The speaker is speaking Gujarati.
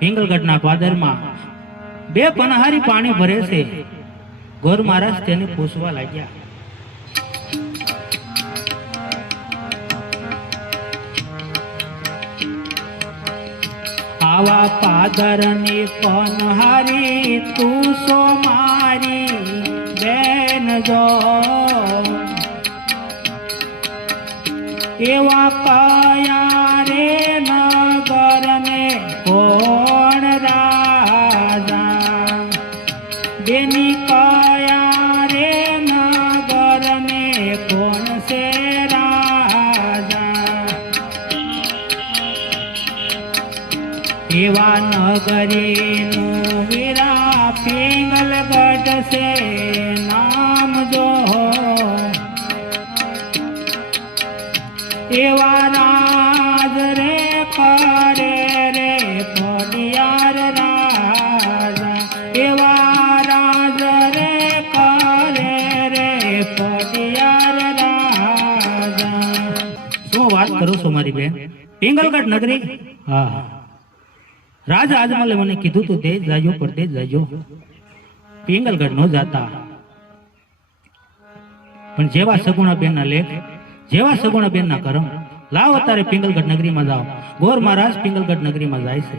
પિંગલગઢના પાદરમાં બે પનહારી પાણી ભરે છે. ગોર મહારાજ તેને પૂછવા લાગ્યા, આવા પાદરની પનહારી તું સો મારી બેન જો, એવા કયા રે નગર ને કોણ રાજા, બેની કયા રે નગર ને કોણ છે રાજા, એવા નગરીનું વીરા પિંગલગઢ છે નામ જો, એવા રાજ રે કરે રે પડિયાર રાજા, એવા રાજ રે કરે રે પડિયાર રાજા. શું વાત કરું છો મારી બેન? પિંગલગઢ નગરી, હા, રાજા આજમલે મને કીધું તું તે જ જાજો, પણ તે જ જાજો, પિંગલગઢ નો જાતા. પણ જેવા સગુણાબેન ના લેખ, જેવા સગુણાબેન ના કરમ, લાવ અત્યારે પિંગલગઢ નગરીમાં જાઓ. ગોર મહારાજ પિંગલગઢ નગરીમાં જાય છે.